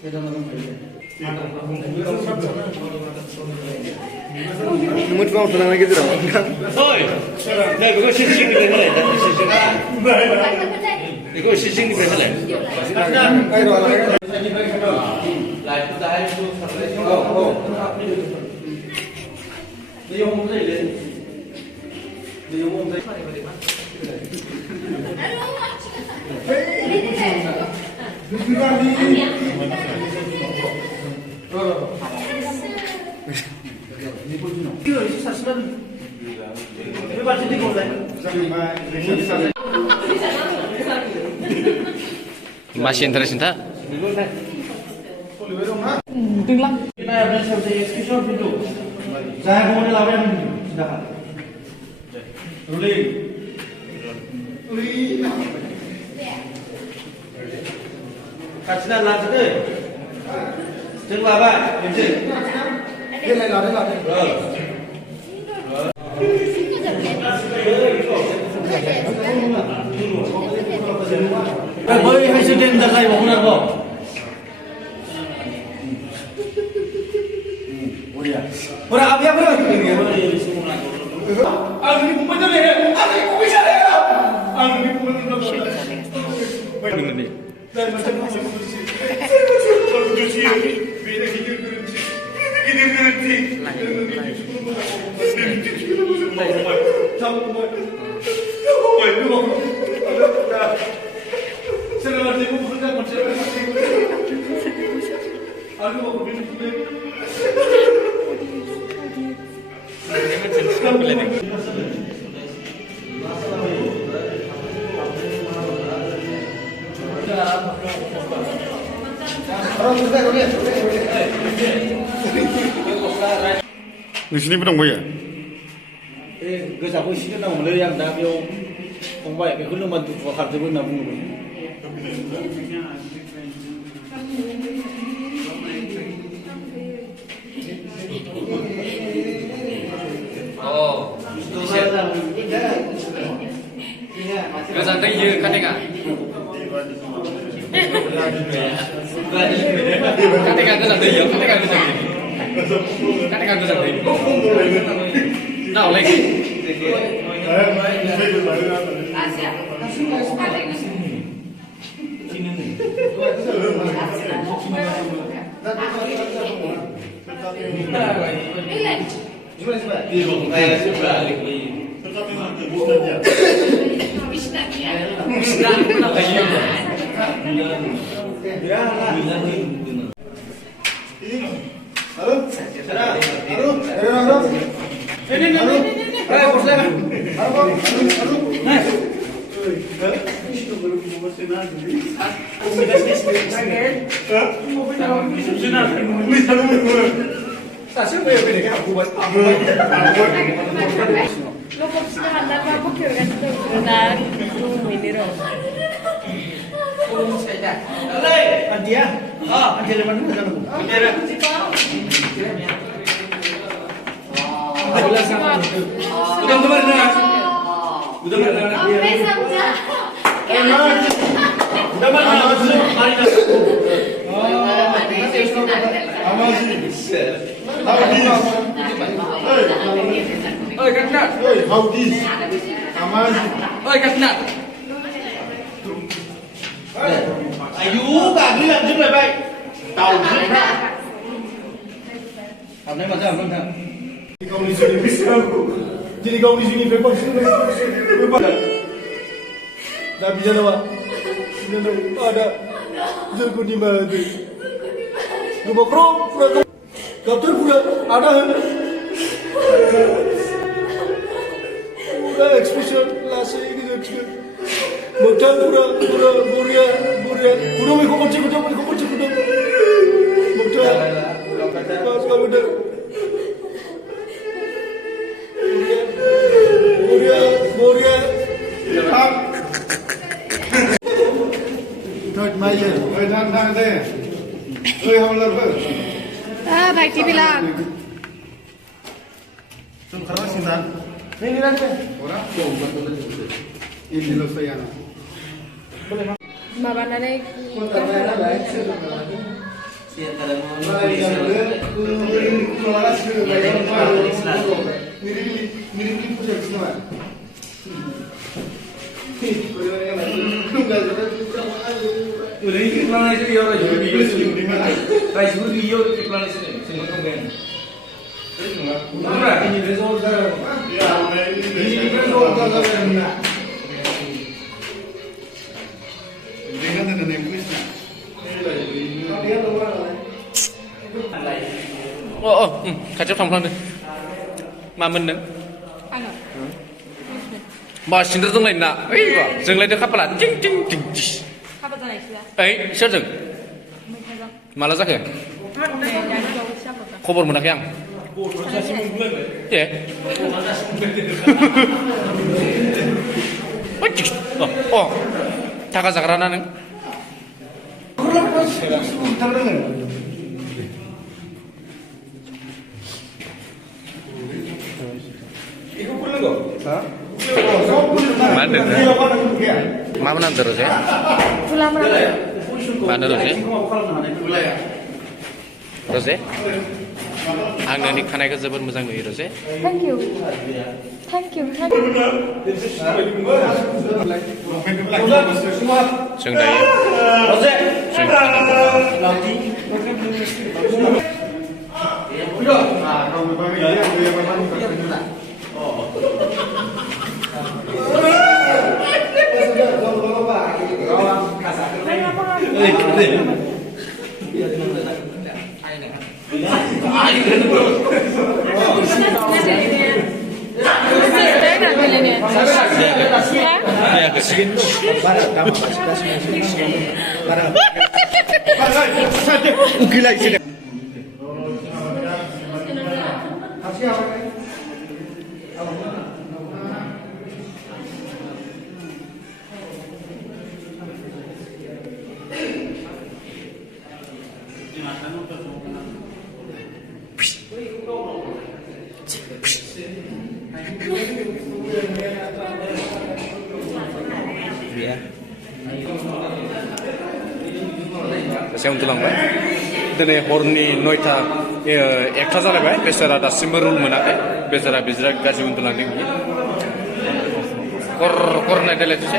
Mau tenang lagi tidak? Oi, nah, gue sising di mana? Gue sising di mana? Masih tercinta? Tinglang. Saya mau dilawan sudah. Ruling. Kasihlah langsung deh. Tengok apa? Ini. Dia lain. Boy, hai sudah dah kau benar kau. Orang apa ya bro? Aku ni pun betul ni. Aku bisa ni. Aku ni pun betul. Baik ni. Dan macam mana saya betul sih? Saya betul sih. Beda kita berhenti. Kita berhenti. Ngasih ni pedang boya. Gojaku sih kan orang yang dah biar orang baik kalau mantu fakar tu pun nak bunuh. Oh, gak santai je, kan enggak? Ketika gak santai je, ketika gak santai. Ketika gak santai. Nah, lagi. Ayu, tak bilang juga baik. Tahu juga. Apa macam apa? Kau ni sini bisa aku. Jadi kau di sini bebas sini. Bebas. Dah bisa nama. Ada. Jago di mana tu? Gua pro. Doktor pula ada. Pura expression last ini expression. Motor pura buria. Pura me kau cek. Motor. Pas kalau dah. Buria. Thôi mai giờ, ơi thang thế. Ơi hông lập cơ. Baik dibilang. Tum khalas sindan. Ini nanti. Orang ini lo saya. Mabanane. खाथियाव थांफ्लांदों मामोन नों आङो मा सिन्दुर दंलाय ना ओइ बा जोंलायदो खाफाला टिं टिं टिं टिं हाबा जानायसैला ओइ सोरजों मैथाजों माला जाखो दानि बावैसो जाब्रबदों खबर मोनाखै आं ए अ थाखा जाग्रा ना नों मा होनदों रजे मानो रजे आं नोंनि खानायखौ जोबोद मोजां नुयो रजे थेंक इउ जों दायो saya untulangबाय दिनै हरनि 9टा 1टा जालायबाय बेचारा दासिमबो रुल मोनाखै बेचारा बिराद गाज्रि उन्दुलांदों बियो कर कर नायदेलाय दसे